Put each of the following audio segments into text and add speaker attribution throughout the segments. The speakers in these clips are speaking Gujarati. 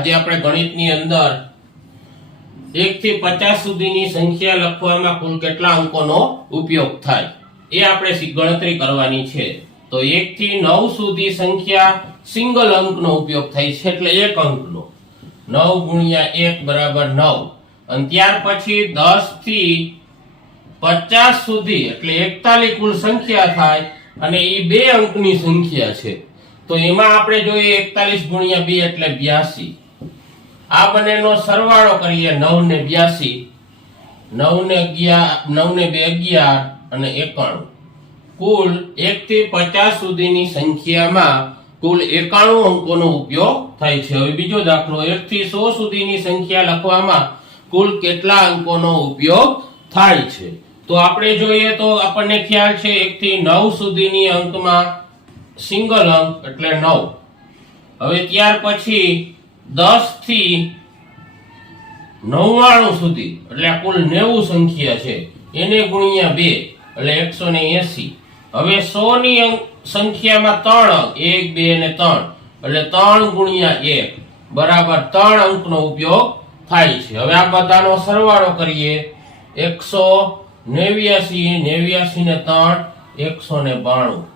Speaker 1: આજે આપણે ગણિતની અંદર એક થી પચાસ સુધીની સંખ્યા લખવામાં કુલ કેટલા અંકોનો ઉપયોગ થાય? એ આપણે ગણતરી કરવાની છે. તો એક થી નવ સુધી સંખ્યા સિંગલ અંકનો ઉપયોગ થાય છે એટલે એક અંકનો. નવ ગુણ્યા એક બરાબર નવ. અને ત્યાર પછી દસથી પચાસ સુધી, એટલે એકતાલીસ કુલ સંખ્યા થાય અને એ બે અંકની સંખ્યા છે. તો એમાં આપણે જોઈએ એકતાલીસ ગુણ્યા બે એટલે બ્યાસી. આ બંનેનો સરવાળો કરીએ નવ ને બ્યાસી નવ ને અગિયાર નવ ને બે અગિયાર અને એકાણું. કુલ એક થી પચાસ સુધીની સંખ્યામાં કુલ એકાણું અંકોનો ઉપયોગ થાય છે. હવે બીજો દાખલો એક થી સો સુધીની સંખ્યા લખવામાં કુલ કેટલા અંકોનો ઉપયોગ થાય છે? તો આપણે જોઈએ તો આપણને ખ્યાલ છે એક થી નવ સુધીની અંકમાં સિંગલ અંક એટલે નવ. હવે ત્યાર પછી દસથી નવ્વાણું સુધી, એટલે કુલ નેવું સંખ્યા છે. એને ગુણ્યા બે, એટલે એકસો ને એસી. હવે સો ની સંખ્યામાં ત્રણ એક, બે ને ત્રણ. એટલે ત્રણ ગુણ્યા એક, બરાબર ત્રણ અંકનો ઉપયોગ થાય છે. હવે આ બધાનો સરવાળો કરીએ. એકસો નેવ્યાસી નેવ્યાસી ને ત્રણ, એકસો ને બાણું.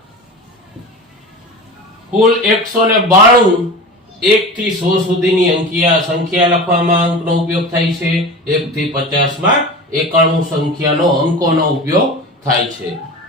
Speaker 1: કુલ એકસો ને બાણું એક થી સો સુધીની અંકિયા સંખ્યા લખવામાં અંકનો ઉપયોગ થાય છે. એક થી પચાસમાં એકાણું સંખ્યાનો અંકોનો ઉપયોગ થાય છે.